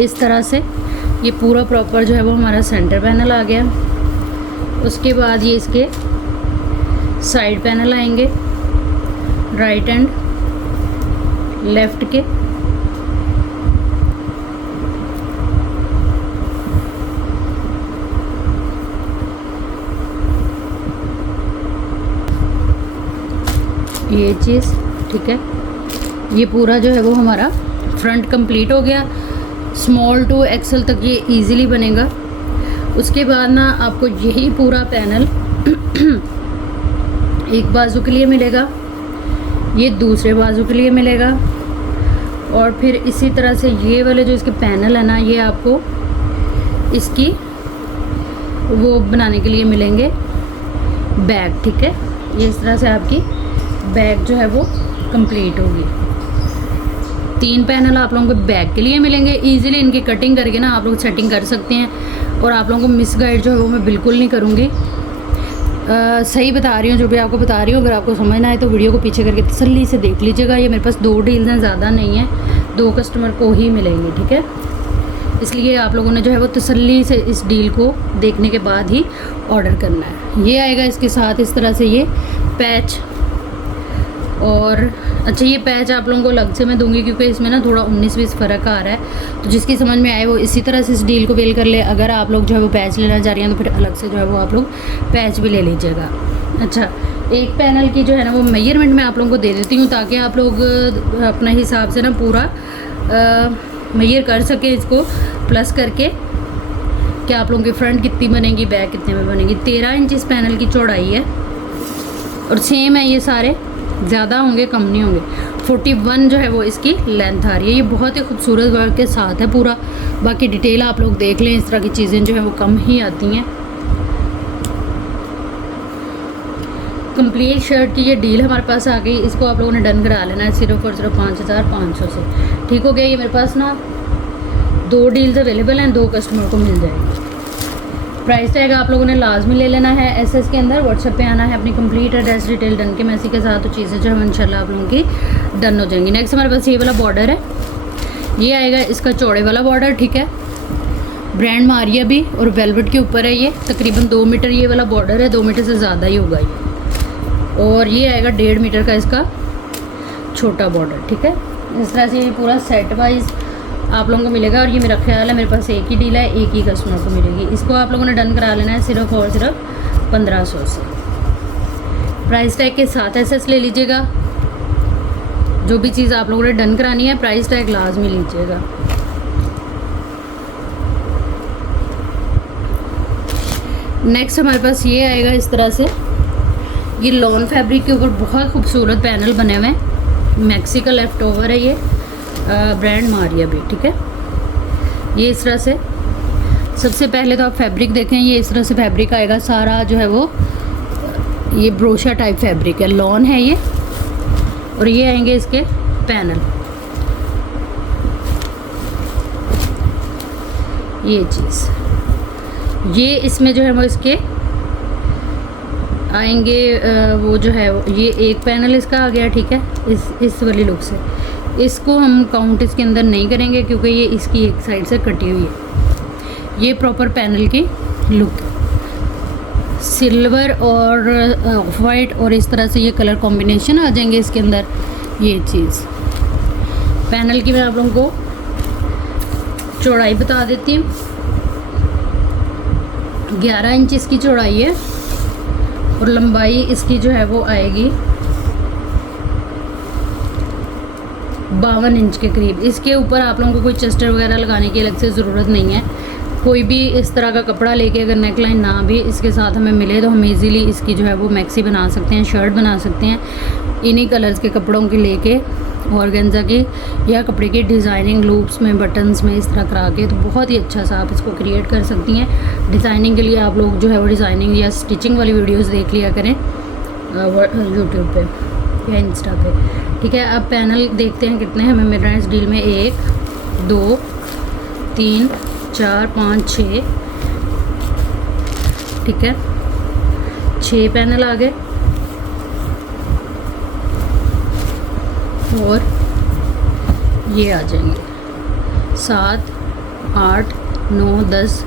इस तरह से, ये पूरा प्रॉपर जो है वो हमारा सेंटर पैनल आ गया। उसके बाद ये इसके साइड पैनल आएंगे, राइट एंड लेफ़्ट के। ये चीज़ ठीक है, ये पूरा जो है वो हमारा फ्रंट कंप्लीट हो गया। स्मॉल टू एक्सेल तक ये इजीली बनेगा। उसके बाद ना आपको यही पूरा पैनल एक बाजू के लिए मिलेगा, ये दूसरे बाजू के लिए मिलेगा, और फिर इसी तरह से ये वाले जो इसके पैनल है ना, ये आपको इसकी वो बनाने के लिए मिलेंगे बैग। ठीक है, ये इस तरह से आपकी बैग जो है वो कंप्लीट होगी। 3 पैनल आप लोगों को बैग के लिए मिलेंगे। इजीली इनकी कटिंग करके ना आप लोग सेटिंग कर सकते हैं, और आप लोगों को मिस गाइड जो है वो मैं बिल्कुल नहीं करूँगी। सही बता रही हूँ, जो भी आपको बता रही हूँ। अगर आपको समझना है तो वीडियो को पीछे करके तसल्ली से देख लीजिएगा। ये मेरे पास 2 डील्स हैं, ज़्यादा नहीं है, 2 कस्टमर को ही मिलेंगे। ठीक है, इसलिए आप लोगों ने जो है वो तसल्ली से इस डील को देखने के बाद ही ऑर्डर करना है। ये आएगा इसके साथ इस तरह से ये पैच, और अच्छा ये पैच आप लोगों को अलग से मैं दूंगी, क्योंकि इसमें ना थोड़ा 19-20 फ़र्क आ रहा है। तो जिसकी समझ में आए वो इसी तरह से इस डील को वेल कर ले। अगर आप लोग जो है वो पैच लेना चाह रही हैं तो फिर अलग से जो है वो आप लोग पैच भी ले लीजिएगा। अच्छा, एक पैनल की जो है ना वो मेजरमेंट मैं आप लोगों को दे देती हूँ, ताकि आप लोग अपने हिसाब से ना पूरा मेजर कर सकें इसको प्लस करके, कि आप लोगों की फ्रंट कितनी बनेगी, बैक कितने में बनेगी। 13 इंच इस पैनल की चौड़ाई है, और सेम है ये सारे, ज़्यादा होंगे कम नहीं होंगे। 41 जो है वो इसकी लेंथ आ रही है। ये बहुत ही खूबसूरत वर्क के साथ है पूरा। बाकी डिटेल आप लोग देख लें, इस तरह की चीज़ें जो है वो कम ही आती हैं। कंप्लीट शर्ट की ये डील हमारे पास आ गई। इसको आप लोगों ने डन करा लेना है सिर्फ और सिर्फ 5500 से। ठीक हो गया। ये मेरे पास ना 2 डील्स अवेलेबल हैं, 2 कस्टमर को मिल जाएगी। प्राइस टैग आप लोगों ने लाजमी ले लेना है। एसएस के अंदर व्हाट्सएप पे आना है, अपनी कंप्लीट एड्रेस डिटेल डन के मैसेज के साथ, तो चीज़ें जो है इंशाल्लाह आप लोगों की डन हो जाएंगी। नेक्स्ट हमारे पास ये वाला बॉर्डर है, ये आएगा इसका चौड़े वाला बॉर्डर। ठीक है, ब्रांड मारिया भी और वेलवेट के ऊपर है। ये तकरीबन 2 मीटर ये वाला बॉर्डर है, 2 मीटर से ज़्यादा ही होगा ये। और ये आएगा 1.5 मीटर का इसका छोटा बॉर्डर। ठीक है, इस तरह से ये पूरा सेट वाइज आप लोगों को मिलेगा। और ये मेरा ख्याल है मेरे पास एक ही डील है, एक ही कस्टमर को मिलेगी। इसको आप लोगों ने डन करा लेना है सिर्फ और सिर्फ 1500 से। प्राइस टैग के साथ एसएस ले लीजिएगा। जो भी चीज़ आप लोगों ने डन करानी है प्राइस टैग लाजमी लीजिएगा। नेक्स्ट हमारे पास ये आएगा इस तरह से, ये लॉन फैब्रिक के ऊपर बहुत खूबसूरत पैनल बने हुए हैं। मैक्सी का लेफ्ट ओवर है ये, ब्रांड मारिया भी, ठीक है। ये इस तरह से, सबसे पहले तो आप फैब्रिक देखें, ये इस तरह से फैब्रिक आएगा सारा जो है वो, ये ब्रोशा टाइप फैब्रिक है, लॉन है ये। और ये आएंगे इसके पैनल, ये चीज़, ये इसमें जो है वो इसके आएंगे वो जो है ये एक पैनल इसका आ गया, ठीक है। इस वाली लुक से इसको हम काउंट इसके अंदर नहीं करेंगे क्योंकि ये इसकी एक साइड से कटी हुई है। ये प्रॉपर पैनल की लुक, सिल्वर और ऑफ वाइट और इस तरह से ये कलर कॉम्बिनेशन आ जाएंगे इसके अंदर। ये चीज़ पैनल की मैं आप लोगों को चौड़ाई बता देती हूँ। 11 इंच इसकी चौड़ाई है और लंबाई इसकी जो है वो आएगी 52 इंच के करीब। इसके ऊपर आप लोगों को कोई चस्टर वगैरह लगाने की अलग से ज़रूरत नहीं है। कोई भी इस तरह का कपड़ा लेके अगर नेकलाइन ना भी इसके साथ हमें मिले तो हम इजीली इसकी जो है वो मैक्सी बना सकते हैं, शर्ट बना सकते हैं इन्हीं कलर्स के कपड़ों के लेके, ऑर्गेन्जा की या कपड़े की डिज़ाइनिंग लूप्स में, बटन्स में इस तरह करा के, तो बहुत ही अच्छा सा आप इसको क्रिएट कर सकती हैं। डिज़ाइनिंग के लिए आप लोग जो है वो डिज़ाइनिंग या स्टिचिंग वाली वीडियोस देख लिया करें यूट्यूब पे या इंस्टा पे, ठीक है। अब पैनल देखते हैं कितने हमें मिल रहे हैं इस डील में। 1 2 3 4 5 6, ठीक है। 6 पैनल आ गए और ये आ जाएंगे 7 8 9 10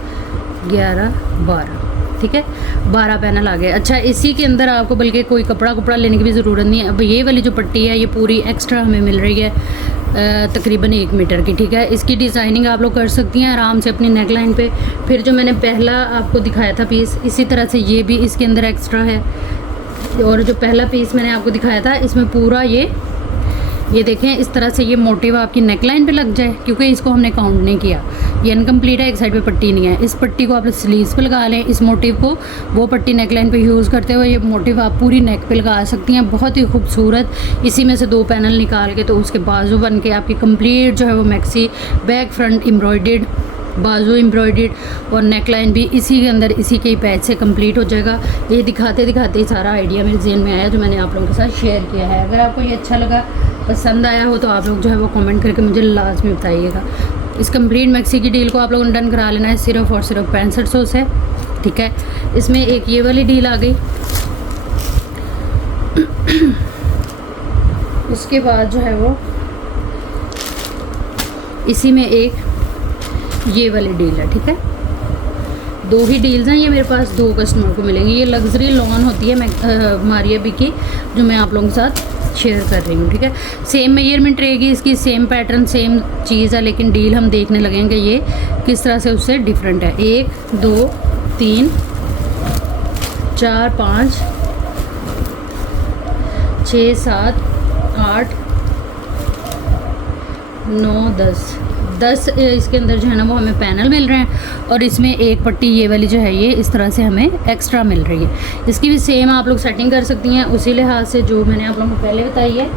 11 12, ठीक है। 12 पैनल आ गए। अच्छा, इसी के अंदर आपको बल्कि कोई कपड़ा लेने की भी ज़रूरत नहीं है। अब ये वाली जो पट्टी है ये पूरी एक्स्ट्रा हमें मिल रही है तकरीबन 1 मीटर की, ठीक है। इसकी डिज़ाइनिंग आप लोग कर सकती हैं आराम से अपनी नेकलाइन पे। फिर जो मैंने पहला आपको दिखाया था पीस, इसी तरह से ये भी इसके अंदर एक्स्ट्रा है। और जो पहला पीस मैंने आपको दिखाया था इसमें पूरा ये देखें इस तरह से ये मोटिव आपकी नेकलाइन पे लग जाए, क्योंकि इसको हमने काउंट नहीं किया, ये इनकम्प्लीट है, एक साइड पे पट्टी नहीं है। इस पट्टी को आप स्लीव्स पे लगा लें, इस मोटिव को वो पट्टी नेकलाइन पे यूज़ करते हुए ये मोटिव आप पूरी नेक पे लगा सकती हैं, बहुत ही खूबसूरत। इसी में से 2 पैनल निकाल के तो उसके बाजू बन के आपकी कंप्लीट जो है वो मैक्सी, बैक फ्रंट एम्ब्रॉयडर्ड, बाजू एम्ब्रॉयडर्ड और नेकलाइन भी इसी के अंदर इसी के पैच से कंप्लीट हो जाएगा। ये दिखाते दिखाते सारा आइडिया मेरे जहन में आया जो मैंने आप लोगों के साथ शेयर किया है। अगर आपको ये अच्छा लगा, पसंद आया हो तो आप लोग जो है वो कमेंट करके मुझे लाजमी बताइएगा। इस कंप्लीट मैक्सी की डील को आप लोगों ने डन करा लेना है सिर्फ और सिर्फ 6500 से, ठीक है। इसमें एक ये वाली डील आ गई, उसके बाद जो है वो इसी में एक ये वाली डील है, ठीक है। 2 ही डील्स हैं ये मेरे पास, 2 कस्टमर को मिलेंगे। ये लग्जरी लॉन होती है मारिया बी की, जो मैं आप लोगों के साथ शेयर कर रही हूँ, ठीक है। सेम मेजरमेंट रहेगी इसकी, सेम पैटर्न, सेम चीज़ है, लेकिन डील हम देखने लगेंगे ये किस तरह से उससे डिफरेंट है। 1 2 3 4 5 6 7 8 9 10 इसके अंदर जो है ना वो हमें पैनल मिल रहे हैं। और इसमें एक पट्टी ये वाली जो है ये इस तरह से हमें एक्स्ट्रा मिल रही है। इसकी भी सेम आप लोग सेटिंग कर सकती हैं उसी लिहाज से जो मैंने आप लोगों को पहले बताई है।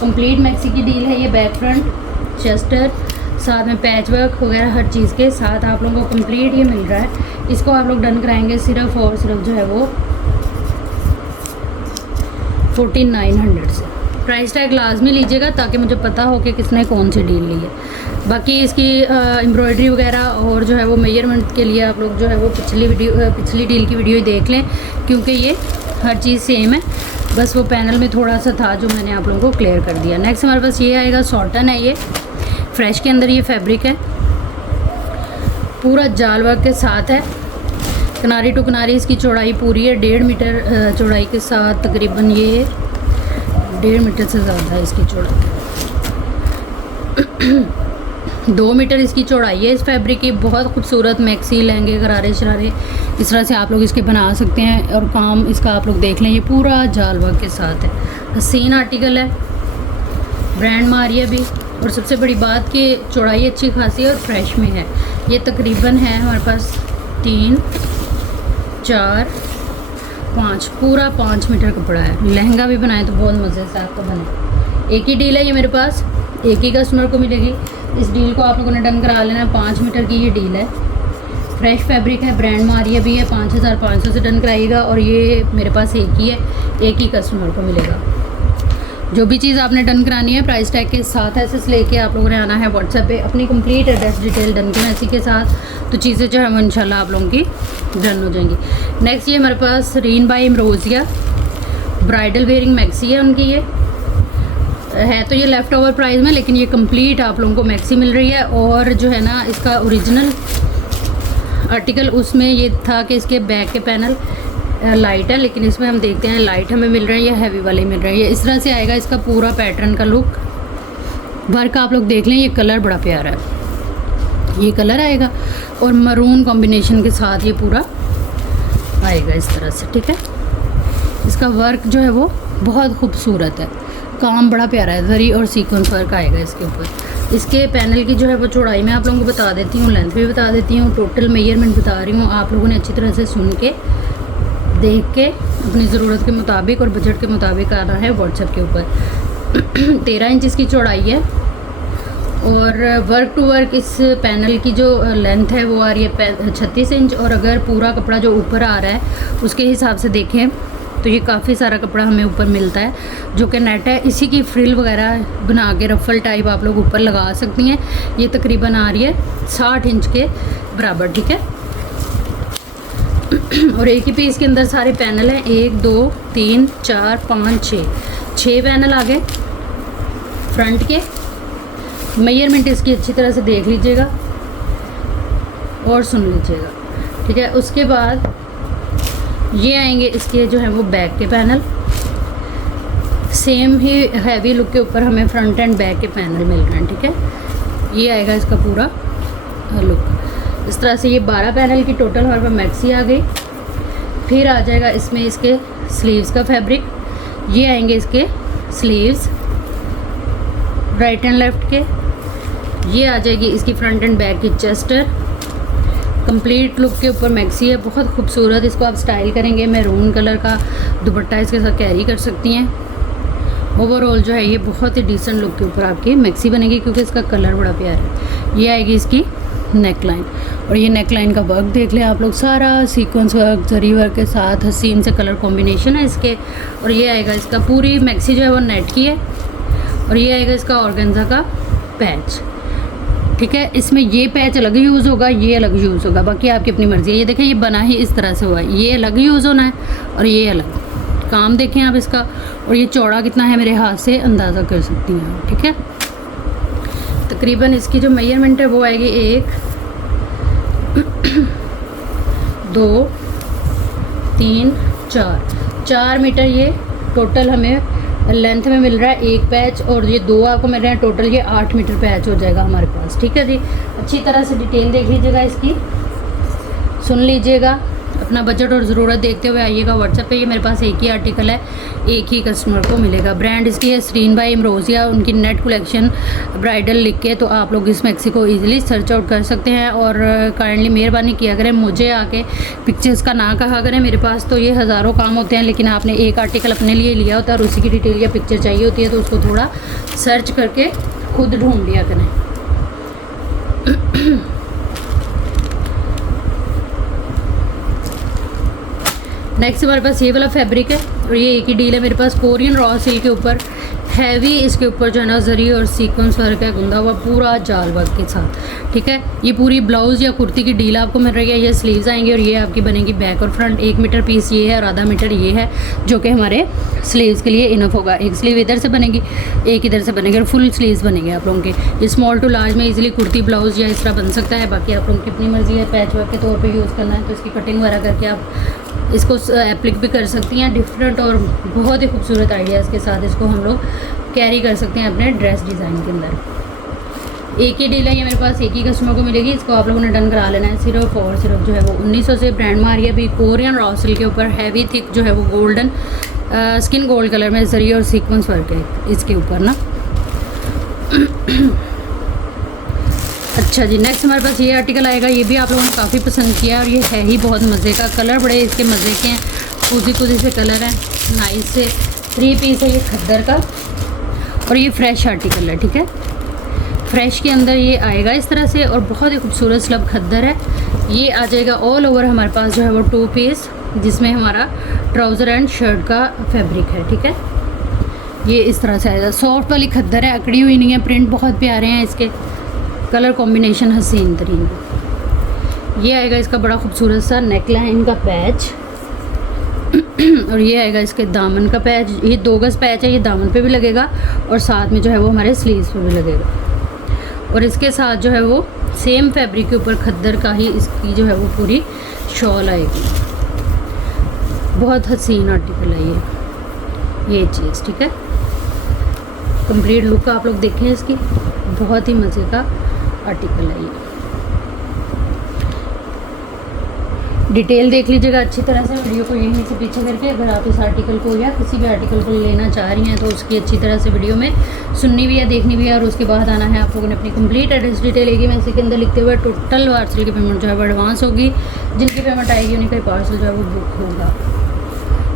कंप्लीट मैक्सी की डील है ये, बैक फ्रंट, चेस्टर, साथ में पैच वर्क वगैरह हर चीज़ के साथ आप लोगों को कंप्लीट ये मिल रहा है। इसको आप लोग डन कराएंगे सिर्फ और सिर्फ जो है वो 4900 से। प्राइस टैग लाजमी लीजिएगा ताकि मुझे पता हो कि किसने कौन सी डील ली है। बाकी इसकी एम्ब्रॉयडरी वगैरह और जो है वो मेजरमेंट के लिए आप लोग जो है वो पिछली डील की वीडियो देख लें, क्योंकि ये हर चीज़ सेम है, बस वो पैनल में थोड़ा सा था जो मैंने आप लोगों को क्लियर कर दिया। नेक्स्ट हमारे पास ये आएगा, सॉटन है ये, फ्रेश के अंदर ये फैब्रिक है, पूरा जाल वर्क के साथ है। किनारी टू किनारी इसकी चौड़ाई पूरी है 1.5 मीटर चौड़ाई के साथ, तकरीबन ये 1.5 मीटर से ज़्यादा है इसकी चौड़ाई। 2 मीटर इसकी चौड़ाई है इस फैब्रिक की। बहुत खूबसूरत मैक्सी, लहंगे, गरारे शरारे इस तरह से आप लोग इसके बना सकते हैं। और काम इसका आप लोग देख लें, ये पूरा जाल वर्क के साथ है, हसीन आर्टिकल है। ब्रांड मारिया भी। और सबसे बड़ी बात कि चौड़ाई अच्छी खासी है और फ्रेश में है। ये तकरीबन है हमारे पास 3, 4, 5, पूरा 5 मीटर कपड़ा है। लहंगा भी बनाए तो बहुत मज़े से आपको बने। एक ही डील है ये मेरे पास, एक ही कस्टमर को मिलेगी। इस डील को आप लोगों ने डन करा लेना। 5 मीटर की ये डील है, फ्रेश फैब्रिक है, ब्रांड मारिया भी है। 5500 से डन कराइएगा और ये मेरे पास एक ही है, एक ही कस्टमर को मिलेगा। जो भी चीज़ आपने डन करानी है प्राइस टैग के साथ एसेस लेके आप लोगों ने आना है व्हाट्सएप पे, अपनी कंप्लीट एड्रेस डिटेल डन करना इसी के साथ, तो चीज़ें जो है वो इंशाल्लाह आप लोगों की डन हो जाएंगी। नेक्स्ट ये हमारे पास Reen by Imrozia bridal wearing maxi है उनकी। ये है तो ये लेफ़्ट ओवर प्राइस में, लेकिन ये कंप्लीट आप लोगों को मैक्सी मिल रही है। और जो है ना इसका ओरिजिनल आर्टिकल उसमें ये था कि इसके बैक के पैनल लाइट है, लेकिन इसमें हम देखते हैं लाइट हमें मिल रहा है या हैवी वाले मिल रहे हैं। ये इस तरह से आएगा इसका पूरा पैटर्न का लुक। वर्क आप लोग देख लें, ये कलर बड़ा प्यारा है, ये कलर आएगा और मरून कॉम्बिनेशन के साथ ये पूरा आएगा इस तरह से। ठीक है, इसका वर्क जो है वो बहुत खूबसूरत है, काम बड़ा प्यारा है, जरी और सीक्वेंस वर्क आएगा इसके ऊपर। इसके पैनल की जो है वो चौड़ाई मैं आप लोगों को बता देती हूँ, लेंथ भी बता देती हूँ, टोटल मेजरमेंट बता रही हूँ। आप लोगों ने अच्छी तरह से सुन के देख के अपनी ज़रूरत के मुताबिक और बजट के मुताबिक आना है व्हाट्सएप के ऊपर। 13 इंच इसकी चौड़ाई है और वर्क टू वर्क इस पैनल की जो लेंथ है वो आ रही है 36 इंच। और अगर पूरा कपड़ा जो ऊपर आ रहा है उसके हिसाब से देखें तो ये काफ़ी सारा कपड़ा हमें ऊपर मिलता है जो कि नेट है। इसी की फ्रिल वगैरह बना के रफल टाइप आप लोग ऊपर लगा सकती हैं। ये तकरीबन आ रही है 60 इंच के बराबर। ठीक है, और एक ही पीस के अंदर सारे पैनल हैं, 1, 2, 3, 4, 5, 6 पैनल आ गए फ्रंट के। मेजरमेंट इसकी अच्छी तरह से देख लीजिएगा और सुन लीजिएगा। ठीक है, उसके बाद ये आएंगे इसके जो है वो बैक के पैनल। सेम ही हैवी लुक के ऊपर हमें फ्रंट एंड बैक के पैनल मिल रहे हैं। ठीक है, ये आएगा इसका पूरा लुक इस तरह से। ये 12 पैनल की टोटल हमारे पास मैक्सी आ गई। फिर आ जाएगा इसमें इसके स्लीव्स का फैब्रिक। ये आएंगे इसके स्लीव्स राइट एंड लेफ़्ट के। ये आ जाएगी इसकी फ्रंट एंड बैक की चेस्टर। कंप्लीट लुक के ऊपर मैक्सी है, बहुत खूबसूरत। इसको आप स्टाइल करेंगे, मैरून कलर का दुपट्टा इसके साथ कैरी कर सकती हैं। ओवरऑल जो है ये बहुत ही डिसेंट लुक के ऊपर आपकी मैक्सी बनेगी क्योंकि इसका कलर बड़ा प्यारा है। ये आएगी इसकी नेक लाइन और ये नेक लाइन का वर्क देख लें आप लोग, सारा सीक्वेंस वर्क जरी वर्क के साथ हसीन से कलर कॉम्बिनेशन है इसके। और ये आएगा इसका पूरी मैक्सी जो है वो नेट की है और ये आएगा इसका ऑर्गेन्जा का पैच। ठीक है, इसमें ये पैच अलग यूज़ होगा, ये अलग यूज़ होगा, बाकी आपकी अपनी मर्ज़ी है। ये देखें ये बना ही इस तरह से हुआ है, ये अलग यूज़ होना है और ये अलग। काम देखें आप इसका, और ये चौड़ा कितना है मेरे हाथ से अंदाज़ा कर सकती हैं। ठीक है, तकरीबन इसकी जो मेजरमेंट है वो आएगी 1, 2, 3, 4 मीटर ये टोटल हमें लेंथ में मिल रहा है एक पैच। और ये 2 आपको मिल रहे हैं, टोटल ये 8 मीटर पैच हो जाएगा हमारे पास। ठीक है जी, अच्छी तरह से डिटेल देख लीजिएगा इसकी, सुन लीजिएगा, अपना बजट और ज़रूरत देखते हुए आइएगा व्हाट्सएप पे। ये मेरे पास एक ही आर्टिकल है, एक ही कस्टमर को मिलेगा। ब्रांड इसकी है रीन बाय इमरोजिया, उनकी नेट कलेक्शन ब्राइडल लिख के तो आप लोग इस मैक्सी को ईजिली सर्च आउट कर सकते हैं। और काइंडली मेहरबानी किया करें, मुझे आके पिक्चर्स का ना कहा करें। मेरे पास तो ये हज़ारों काम होते हैं, लेकिन आपने एक आर्टिकल अपने लिए लिया होता है और उसी की डिटेल या पिक्चर चाहिए होती है, तो उसको थोड़ा सर्च करके खुद ढूंढ लिया करें। नेक्स्ट हमारे पास ये वाला फैब्रिक है और ये एक ही डील है मेरे पास, कोरियन रॉ सिल्क के ऊपर हैवी, इसके ऊपर जो है ना जरी और सीक्वेंस वर्क है, गुंदा हुआ पूरा जाल वर्क के साथ। ठीक है, ये पूरी ब्लाउज़ या कुर्ती की डील आपको मिल रही है। ये स्लीव्स आएंगे और ये आपकी बनेगी बैक और फ्रंट। 1 मीटर पीस ये है और आधा मीटर ये है, जो कि हमारे स्लीव्स के लिए इनफ होगा। एक स्लीव इधर से बनेगी, एक इधर से बनेगी और फुल स्लीव्स बनेंगे आप लोगों के। ये स्मॉल टू लार्ज में इजीली कुर्ती ब्लाउज़ या इस तरह बन सकता है, बाकी आप लोगों की अपनी मर्ज़ी है। पैच वर्क के तौर पर यूज़ करना है तो इसकी कटिंग वगैरह करके आप इसको एप्लिक भी कर सकती हैं। डिफरेंट और बहुत ही खूबसूरत आइडियाज़ के साथ इसको हम लोग कैरी कर सकते हैं अपने ड्रेस डिज़ाइन के अंदर। एक ही डील है ये मेरे पास, एक ही कस्टमर को मिलेगी। इसको आप लोगों ने डन करा लेना है। सिर्फ और सिर्फ जो है वो 1900 से। ब्रांड मारिया भी कोरियन रॉ सिल्क के ऊपर हैवी थिक जो है वो गोल्डन स्किन गोल्ड कलर में जरी और सीक्वेंस वर्क है इसके ऊपर ना। अच्छा जी, नेक्स्ट हमारे पास ये आर्टिकल आएगा। ये भी आप लोगों ने काफ़ी पसंद किया और ये है ही बहुत मज़े का। कलर बड़े इसके मज़े के हैं, कुजी से कलर हैं, नाइस से 3 पीस है ये खद्दर का और ये फ्रेश आर्टिकल है, ठीक है। फ्रेश के अंदर ये आएगा इस तरह से और बहुत ही खूबसूरत स्लब खद्दर है। ये आ जाएगा ऑल ओवर हमारे पास जो है वो 2 पीस, जिसमें हमारा ट्राउज़र एंड शर्ट का फैब्रिक है, ठीक है। ये इस तरह से आएगा, सॉफ्ट वाली खद्दर है, अकड़ी हुई नहीं है, प्रिंट बहुत प्यारे हैं इसके, कलर कॉम्बिनेशन हसीन तरीन। ये आएगा इसका बड़ा खूबसूरत सा नेक लाइन का पैच और ये आएगा इसके दामन का पैच। ये 2 गज़ पैच है, ये दामन पे भी लगेगा और साथ में जो है वो हमारे स्लीव्स पे भी लगेगा। और इसके साथ जो है वो सेम फैब्रिक के ऊपर खद्दर का ही इसकी जो है वो पूरी शॉल आएगी। बहुत हसीन आर्टिकल है ये चीज़, ठीक है। कंप्लीट लुक आप लोग देखें इसकी, बहुत ही मज़े का आर्टिकल है ये। डिटेल देख लीजिएगा अच्छी तरह से वीडियो को यहीं से पीछे करके। अगर आप इस आर्टिकल को या किसी भी आर्टिकल को लेना चाह रही हैं तो उसकी अच्छी तरह से वीडियो में सुननी भी है, देखनी भी है और उसके बाद आना है आप लोगों ने अपनी कंप्लीट एड्रेस डिटेल लेगी। मैं इसी के अंदर लिखते हुए टोटल पार्सल की पेमेंट जो है वो एडवांस होगी। जिनकी पेमेंट आएगी उन्हीं का पार्सल जो है वो बुक होगा,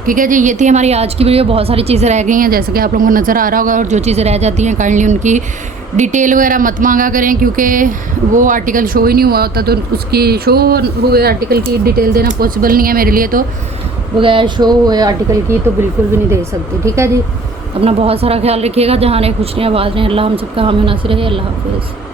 ठीक है जी। ये थी हमारी आज की वीडियो। बहुत सारी चीज़ें रह गई हैं जैसे कि आप लोगों को नज़र आ रहा होगा, और जो चीज़ें रह जाती हैं काइंडली उनकी डिटेल वगैरह मत मांगा करें, क्योंकि वो आर्टिकल शो ही नहीं हुआ होता, तो उसकी शो हुए आर्टिकल की डिटेल देना पॉसिबल नहीं है मेरे लिए, तो बगैर शो हुए आर्टिकल की तो बिल्कुल भी नहीं दे सकती, ठीक है जी। अपना बहुत सारा ख्याल रखिएगा। जहाँ रहे खुश रहें, आवाज़ रहें। अल्लाह हम सबका हामी नासिर रहे। अल्लाह हाफिज़।